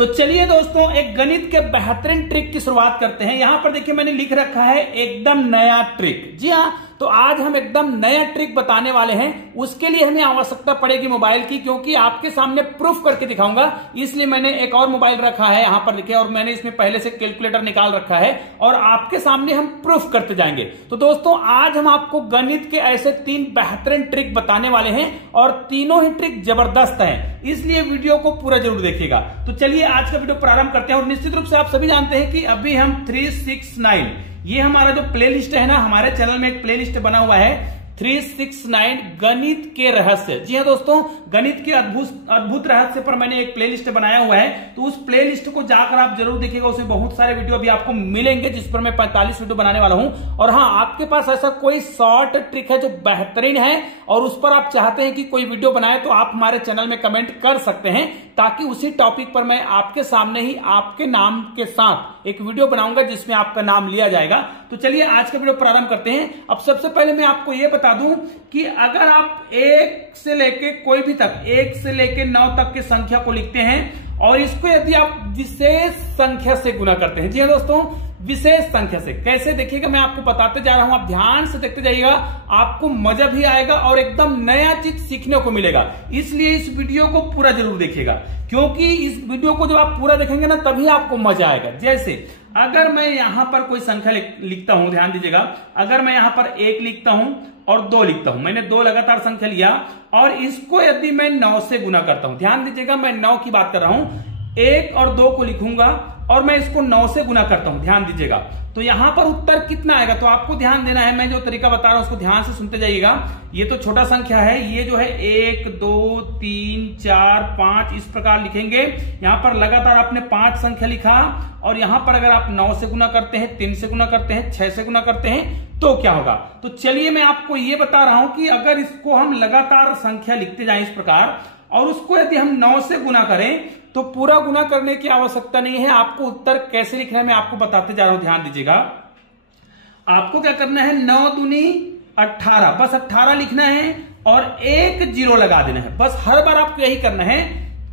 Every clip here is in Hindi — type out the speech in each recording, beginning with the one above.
तो चलिए दोस्तों, एक गणित के बेहतरीन ट्रिक की शुरुआत करते हैं। यहां पर देखिए मैंने लिख रखा है एकदम नया ट्रिक। जी हाँ, तो आज हम एकदम नया ट्रिक बताने वाले हैं। उसके लिए हमें आवश्यकता पड़ेगी मोबाइल की, क्योंकि आपके सामने प्रूफ करके दिखाऊंगा, इसलिए मैंने एक और मोबाइल रखा है यहां पर देखिए, और मैंने इसमें पहले से कैलकुलेटर निकाल रखा है और आपके सामने हम प्रूफ करते जाएंगे। तो दोस्तों, आज हम आपको गणित के ऐसे 3 बेहतरीन ट्रिक बताने वाले हैं और तीनों ही ट्रिक जबरदस्त हैं, इसलिए वीडियो को पूरा जरूर देखिएगा। तो चलिए आज का वीडियो प्रारंभ करते हैं। और निश्चित रूप से आप सभी जानते हैं कि अभी हम 369 ये हमारा जो प्लेलिस्ट है ना, हमारे चैनल में एक प्लेलिस्ट बना हुआ है 369 गणित के रहस्य। जी हाँ दोस्तों, गणित के अद्भुत रहस्य पर मैंने एक प्लेलिस्ट बनाया हुआ है, तो उस प्लेलिस्ट को जाकर आप जरूर देखिएगा। उसमें बहुत सारे वीडियो अभी आपको मिलेंगे, जिस पर मैं 45 वीडियो बनाने वाला हूं। और हाँ, आपके पास ऐसा कोई शॉर्ट ट्रिक है जो बेहतरीन है और उस पर आप चाहते हैं कि कोई वीडियो बनाए, तो आप हमारे चैनल में कमेंट कर सकते हैं, ताकि उसी टॉपिक पर मैं आपके सामने ही आपके नाम के साथ एक वीडियो बनाऊंगा जिसमें आपका नाम लिया जाएगा। तो चलिए आज का वीडियो प्रारंभ करते हैं। अब सबसे पहले मैं आपको यह बता दूं कि अगर आप 1 से लेके कोई भी तक 1 से लेके 9 तक की संख्या को लिखते हैं और इसको यदि आप विशेष संख्या से गुना करते हैं, जी हाँ दोस्तों, विशेष संख्या से कैसे देखिएगा, मैं आपको बताते जा रहा हूं, आप ध्यान से देखते जाइएगा, आपको मजा भी आएगा और एकदम नया चीज सीखने को मिलेगा। इसलिए इस वीडियो को पूरा जरूर देखिएगा, क्योंकि इस वीडियो को जब आप पूरा देखेंगे ना, तभी आपको मजा आएगा। जैसे अगर मैं यहां पर कोई संख्या लिखता हूं, ध्यान दीजिएगा, अगर मैं यहां पर 1 लिखता हूं और 2 लिखता हूं, मैंने 2 लगातार संख्या लिया और इसको यदि मैं 9 से गुना करता हूं, ध्यान दीजिएगा मैं 9 की बात कर रहा हूं, 1 और 2 को लिखूंगा और मैं इसको 9 से गुना करता हूं, ध्यान दीजिएगा, तो यहां पर उत्तर कितना आएगा। तो आपको ध्यान देना है, मैं जो तरीका बता रहा हूं उसको ध्यान से सुनते जाइएगा। ये तो छोटा संख्या है, ये जो है 1 2 3 4 5 इस प्रकार लिखेंगे। यहां पर लगातार आपने 5 संख्या लिखा और यहां पर अगर आप 9 से गुना करते हैं, 3 से गुना करते हैं, 6 से गुना करते हैं, तो क्या होगा। तो चलिए मैं आपको ये बता रहा हूं कि अगर इसको हम लगातार संख्या लिखते जाएं इस प्रकार और उसको यदि हम 9 से गुना करें, तो पूरा गुना करने की आवश्यकता नहीं है। आपको उत्तर कैसे लिखना है मैं आपको बताते जा रहा हूं, ध्यान दीजिएगा। आपको क्या करना है, 9 दूनी 18, बस 18 लिखना है और 1 0 लगा देना है। बस हर बार आपको यही करना है,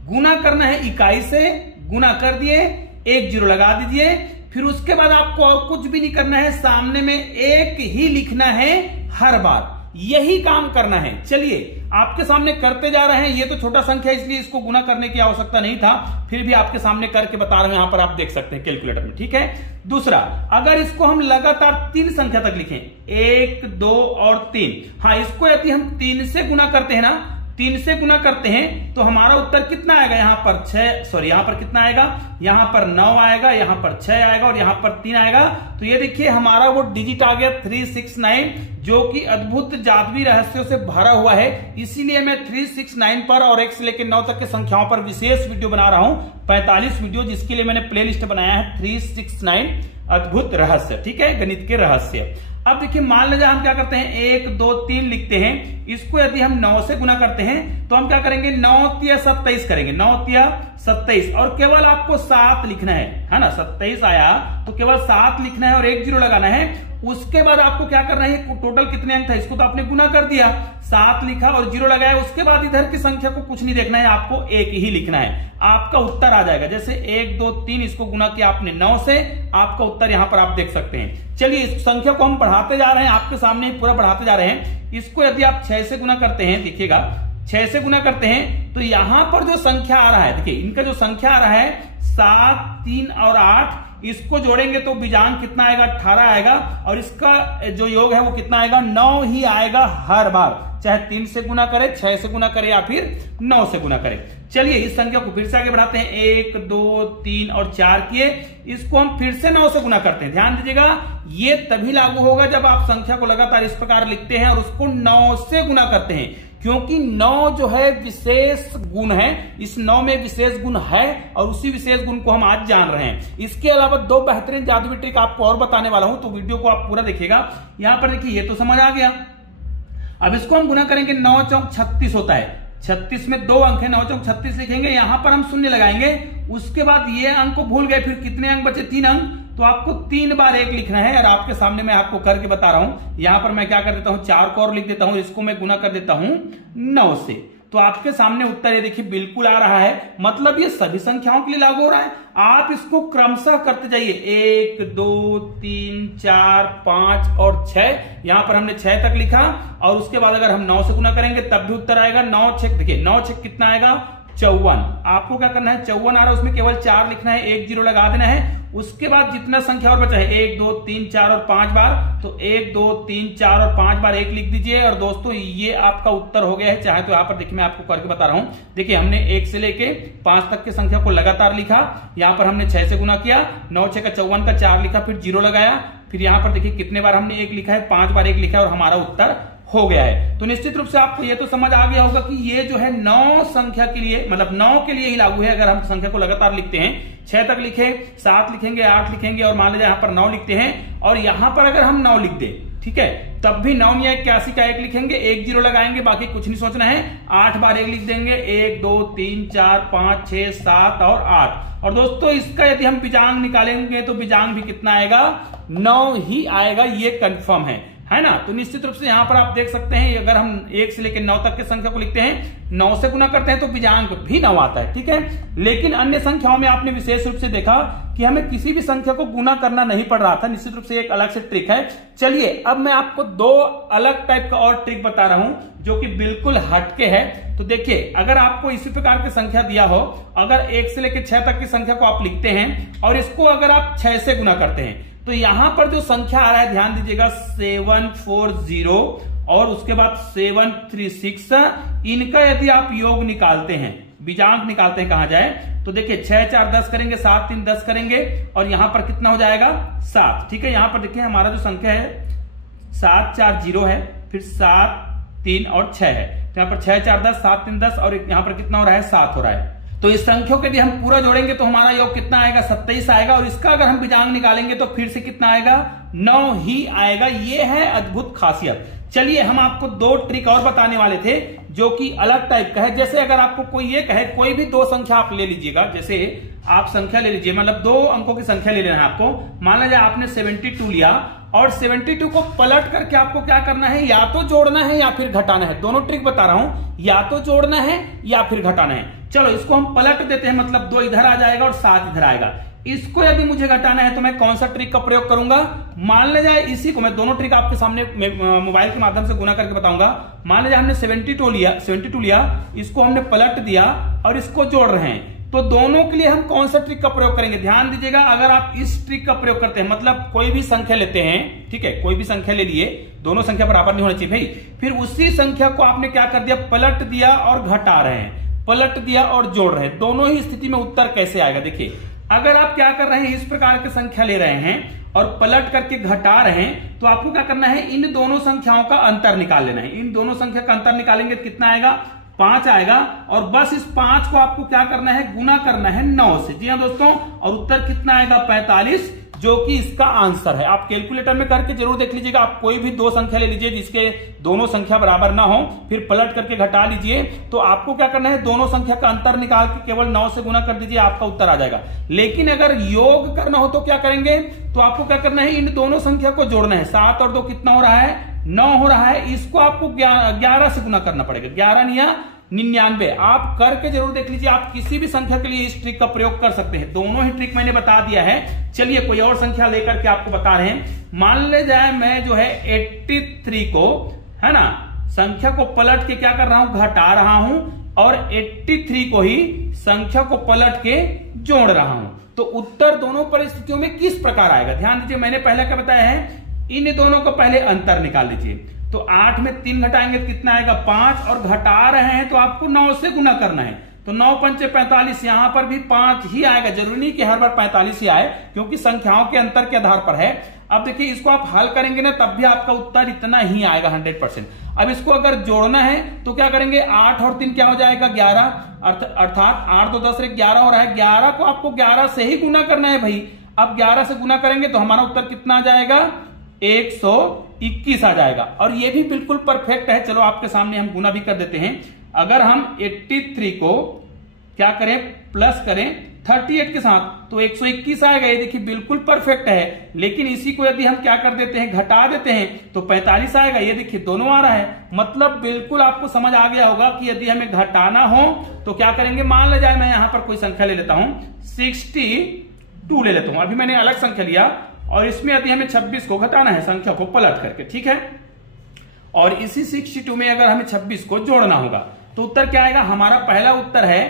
गुना करना है इकाई से, गुना कर दिए, 1 0 लगा दीजिए, फिर उसके बाद आपको और कुछ भी नहीं करना है, सामने में 1 ही लिखना है हर बार, यही काम करना है। चलिए आपके सामने करते जा रहे हैं। ये तो छोटा संख्या है इसलिए इसको गुना करने की आवश्यकता नहीं था, फिर भी आपके सामने करके बता रहे हैं, यहां पर आप देख सकते हैं कैलकुलेटर में, ठीक है। दूसरा, अगर इसको हम लगातार 3 संख्या तक लिखें, 1 2 और 3, हाँ, इसको यदि हम 3 से गुना करते हैं ना, 3 से गुना करते हैं, तो हमारा उत्तर कितना आएगा, यहां पर 6, सॉरी यहां पर कितना आएगा, यहां पर 9 आएगा, यहां पर 6 आएगा और यहां पर 3 आएगा। तो ये देखिए हमारा वो डिजिट आ गया 369, जो कि अद्भुत जादुई रहस्यों से भरा हुआ है। इसीलिए मैं 369 पर और 1 से लेकर 9 तक की संख्याओं पर विशेष वीडियो बना रहा हूं, 45 वीडियो, जिसके लिए मैंने प्लेलिस्ट बनाया है 369 अद्भुत रहस्य, ठीक है, गणित के रहस्य। अब देखिए मान लीजिए हम क्या करते हैं, 1 2 3 लिखते हैं, इसको यदि हम 9 से गुना करते हैं तो हम क्या करेंगे, 9 तिया 27 करेंगे, 9 तिया 27 और केवल आपको 7 लिखना है ना, 27 आया तो केवल 7 लिखना है और 1 0 लगाना है। उसके बाद आपको क्या करना है, टोटल कितने अंक था इसको तो आपने गुना कर दिया, 7 लिखा और 0 लगाया, उसके बाद इधर की संख्या को कुछ नहीं देखना है, आपको 1 ही लिखना है, आपका उत्तर आ जाएगा। जैसे 1 2 3 इसको गुना किया आपने 9 से, आपका उत्तर यहां पर आप देख सकते हैं। चलिए इस संख्या को हम बढ़ाते जा रहे हैं, आपके सामने पूरा बढ़ाते जा रहे हैं। इसको यदि आप 6 से गुना करते हैं, देखिएगा 6 से गुना करते हैं तो यहां पर जो संख्या आ रहा है, देखिए इनका जो संख्या आ रहा है 7 3 और 8, इसको जोड़ेंगे तो बीजांक कितना आएगा, 18 आएगा और इसका जो योग है वो कितना आएगा, 9 ही आएगा हर बार, चाहे 3 से गुना करे, 6 से गुना करे या फिर 9 से गुना करे। चलिए इस संख्या को फिर से आगे बढ़ाते हैं, 1 2 3 और 4 किए, इसको हम फिर से 9 से गुना करते हैं। ध्यान दीजिएगा, ये तभी लागू होगा जब आप संख्या को लगातार इस प्रकार लिखते हैं और उसको 9 से गुना करते हैं, क्योंकि 9 जो है विशेष गुण है, इस 9 में विशेष गुण है और उसी विशेष गुण को हम आज जान रहे हैं। इसके अलावा 2 बेहतरीन जादुई ट्रिक आपको और बताने वाला हूं, तो वीडियो को आप पूरा देखिएगा। यहां पर देखिए ये तो समझ आ गया। अब इसको हम गुना करेंगे, 9 चौक 36 होता है, 36 में 2 अंक है, 9 चौक 36 लिखेंगे, यहां पर हम शून्य लगाएंगे, उसके बाद ये अंक को भूल गए, फिर कितने अंक बचे, 3 अंक, तो आपको 3 बार 1 लिखना है और आपके सामने मैं आपको करके बता रहा हूं। यहां पर मैं क्या कर देता हूं, 4 को और लिख देता हूं, इसको मैं गुना कर देता हूं 9 से। तो आपके सामने उत्तर ये देखिए बिल्कुल आ रहा है। मतलब ये सभी संख्याओं के लिए लागू हो रहा है। आप इसको क्रमशः करते जाइए, 1 2 3 4 5 और 6। यहां पर हमने 6 तक लिखा और उसके बाद अगर हम 9 से गुना करेंगे तब भी उत्तर आएगा। 9 6 देखिए 9 6 कितना आएगा 54। आपको क्या करना है, 54 आ रहा है उसमें केवल 4 लिखना है, 1 0 लगा देना है। उसके बाद जितना संख्या और बचा है 1 2 3 4 और 5 बार, तो 1 2 3 4 और 5 बार 1 लिख दीजिए। और दोस्तों ये आपका उत्तर हो गया है। चाहे तो यहां पर देखिए मैं आपको करके बता रहा हूं। देखिए हमने 1 से लेके 5 तक की संख्या को लगातार लिखा। यहां पर हमने 6 से गुना किया, 9 6 का 54 का 4 लिखा, फिर 0 लगाया। फिर यहां पर देखिए कितने बार हमने 1 लिखा है, 5 बार 1 लिखा है और हमारा उत्तर हो गया है। तो निश्चित रूप से आपको ये तो समझ आ गया होगा कि ये जो है 9 संख्या के लिए, मतलब 9 के लिए ही लागू है। अगर हम संख्या को लगातार लिखते हैं, 6 तक लिखे, 7 लिखेंगे, 8 लिखेंगे और मान लीजिए यहां पर 9 लिखते हैं और यहां पर अगर हम 9 लिख दें, ठीक है, तब भी 9 या 81 का 1 लिखेंगे, 1 0 लगाएंगे, बाकी कुछ नहीं सोचना है। 8 बार 1 लिख देंगे, 1 2 3 4 5 6 7 और 8। और दोस्तों इसका यदि हम बीजांग निकालेंगे तो बीजांग भी कितना आएगा, 9 ही आएगा, ये कंफर्म है ना। तो निश्चित रूप से यहां पर आप देख सकते हैं, अगर हम 1 से लेकर 9 तक के संख्या को लिखते हैं, 9 से गुना करते हैं तो बीजांक भी 9 आता है, ठीक है। लेकिन अन्य संख्याओं में आपने विशेष रूप से देखा कि हमें किसी भी संख्या को गुना करना नहीं पड़ रहा था। निश्चित रूप से एक अलग से ट्रिक है। चलिए अब मैं आपको 2 अलग टाइप का और ट्रिक बता रहा हूं जो कि बिल्कुल हटके है। तो देखिए अगर आपको इसी प्रकार की संख्या दिया हो, अगर 1 से लेकर 6 तक की संख्या को आप लिखते हैं और इसको अगर आप 6 से गुना करते हैं, तो यहां पर जो संख्या आ रहा है ध्यान दीजिएगा 740 और उसके बाद 736, इनका यदि आप योग निकालते हैं, बीजांक निकालते हैं, कहा जाए तो देखिए 6 4 10 करेंगे, 7 3 10 करेंगे और यहां पर कितना हो जाएगा 7, ठीक है। यहां पर देखिए हमारा जो संख्या है 7 4 0 है, फिर 7 3 और 6 है, तो यहां पर 6 4 10 7 3 10 और यहां पर कितना हो रहा है 7 हो रहा है। तो इस संख्या के यदि हम पूरा जोड़ेंगे तो हमारा योग कितना आएगा 27 आएगा और इसका अगर हम बीजांग निकालेंगे तो फिर से कितना आएगा 9 ही आएगा। ये है अद्भुत खासियत। चलिए हम आपको 2 ट्रिक और बताने वाले थे जो कि अलग टाइप का है। जैसे अगर आपको कोई ये कहे, कोई भी 2 संख्या आप ले लीजिएगा, जैसे आप संख्या ले लीजिए, मतलब 2 अंकों की संख्या ले लेना है आपको। मान लीजिए आपने 72 लिया और 72 को पलट करके आपको क्या करना है, या तो जोड़ना है या फिर घटाना है। दोनों ट्रिक बता रहा हूं, या तो जोड़ना है या फिर घटाना है। चलो इसको हम पलट देते हैं, मतलब 2 इधर आ जाएगा और 7 इधर आएगा। इसको यदि मुझे घटाना है तो मैं कौन सा ट्रिक का प्रयोग करूंगा, मान ले जाए इसी को मैं दोनों ट्रिक आपके सामने मोबाइल के माध्यम से गुना करके बताऊंगा। मान लीजिए हमने 72 लिया, इसको हमने पलट दिया और इसको जोड़ रहे हैं, तो दोनों के लिए हम कौन सा ट्रिक का प्रयोग करेंगे। ध्यान दीजिएगा, अगर आप इस ट्रिक का प्रयोग करते हैं, मतलब कोई भी संख्या लेते हैं, ठीक है, कोई भी संख्या ले लिए, दोनों संख्या बराबर नहीं होनी चाहिए भाई, फिर उसी संख्या को आपने क्या कर दिया, पलट दिया और घटा रहे हैं, पलट दिया और जोड़ रहे हैं। दोनों ही स्थिति में उत्तर कैसे आएगा, देखिए अगर आप क्या कर रहे हैं, इस प्रकार की संख्या ले रहे हैं और पलट करके घटा रहे हैं, तो आपको क्या करना है, इन दोनों संख्याओं का अंतर निकाल लेना है। इन दोनों संख्या का अंतर निकालेंगे तो कितना आएगा, 5 आएगा और बस इस 5 को आपको क्या करना है, गुना करना है 9 से। जी हाँ दोस्तों, और उत्तर कितना आएगा 45, जो कि इसका आंसर है। आप कैलकुलेटर में करके जरूर देख लीजिएगा। आप कोई भी 2 संख्या ले लीजिए जिसके दोनों संख्या बराबर ना हो, फिर पलट करके घटा लीजिए, तो आपको क्या करना है, दोनों संख्या का अंतर निकाल के केवल 9 से गुना कर दीजिए, आपका उत्तर आ जाएगा। लेकिन अगर योग करना हो तो क्या करेंगे, तो आपको क्या करना है, इन दोनों संख्या को जोड़ना है। 7 और 2 कितना हो रहा है, 9 हो रहा है। इसको आपको 11 से गुना करना पड़ेगा, 11 या 99। आप करके जरूर देख लीजिए। आप किसी भी संख्या के लिए इस ट्रिक का प्रयोग कर सकते हैं। दोनों ही ट्रिक मैंने बता दिया है। चलिए कोई और संख्या लेकर के आपको बता रहे हैं। मान ले जाए मैं जो है 83 को, है ना, संख्या को पलट के क्या कर रहा हूं, घटा रहा हूं और 83 को ही संख्या को पलट के जोड़ रहा हूं, तो उत्तर दोनों परिस्थितियों में किस प्रकार आएगा। ध्यान दीजिए, मैंने पहले क्या बताया है, इन दोनों को पहले अंतर निकाल लीजिए। तो 8 में 3 घटाएंगे तो कितना आएगा 5, और घटा रहे हैं तो आपको 9 से गुना करना है, तो 9 पंचे 45, यहां पर भी 5 ही आएगा। जरूरी नहीं कि हर बार 45 ही आए, क्योंकि संख्याओं के अंतर के आधार पर है। अब देखिए इसको आप हल करेंगे ना, तब भी आपका उत्तर इतना ही आएगा 100%। अब इसको अगर जोड़ना है तो क्या करेंगे, 8 और 3 क्या हो जाएगा 11, अर्थात 8 2 10 11 हो रहा है। 11 को आपको 11 से ही गुना करना है भाई। अब 11 से गुना करेंगे तो हमारा उत्तर कितना आ जाएगा, 121 आ जाएगा। और ये भी बिल्कुल परफेक्ट है। चलो आपके सामने हम गुना भी कर देते हैं। अगर हम 83 को क्या करें, प्लस करें 38 के साथ, तो 121 आएगा। ये देखिए बिल्कुल परफेक्ट है। लेकिन इसी को यदि हम क्या कर देते हैं, घटा देते हैं, तो 45 आएगा। ये देखिए दोनों आ रहा है, मतलब बिल्कुल आपको समझ आ गया होगा कि यदि हमें घटाना हो तो क्या करेंगे। मान ले जाए मैं यहां पर कोई संख्या ले लेता हूं, 62 ले लेता हूं। अभी मैंने अलग संख्या लिया और इसमें यदि हमें 26 को घटाना है संख्या को पलट करके, ठीक है। और इसी 62 में अगर हमें 26 को जोड़ना होगा तो उत्तर क्या आएगा। हमारा पहला उत्तर है,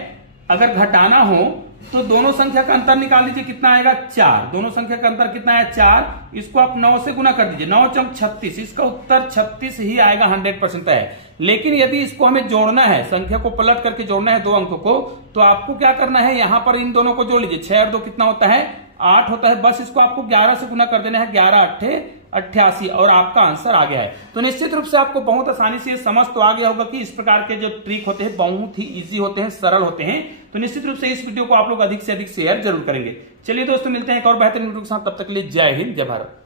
अगर घटाना हो तो दोनों संख्या का अंतर निकाल लीजिए, कितना आएगा 4। दोनों संख्या का अंतर कितना है 4। इसको आप 9 से गुना कर दीजिए, 9 चौक 36, इसका उत्तर 36 ही आएगा, 100% है। लेकिन यदि इसको हमें जोड़ना है, संख्या को पलट करके जोड़ना है दो अंकों को, तो आपको क्या करना है, यहां पर इन दोनों को जोड़ लीजिए। 6 और 2 कितना होता है 8 होता है। बस इसको आपको 11 से गुना कर देना है, 11 8 88 और आपका आंसर आ गया है। तो निश्चित रूप से आपको बहुत आसानी से समझ तो आ गया होगा कि इस प्रकार के जो ट्रिक होते हैं बहुत ही इजी होते हैं, सरल होते हैं। तो निश्चित रूप से इस वीडियो को आप लोग अधिक से अधिक शेयर जरूर करेंगे। चलिए दोस्तों, मिलते हैं एक और बेहतरीन वीडियो के साथ, तब तक के लिए जय हिंद, जय भारत।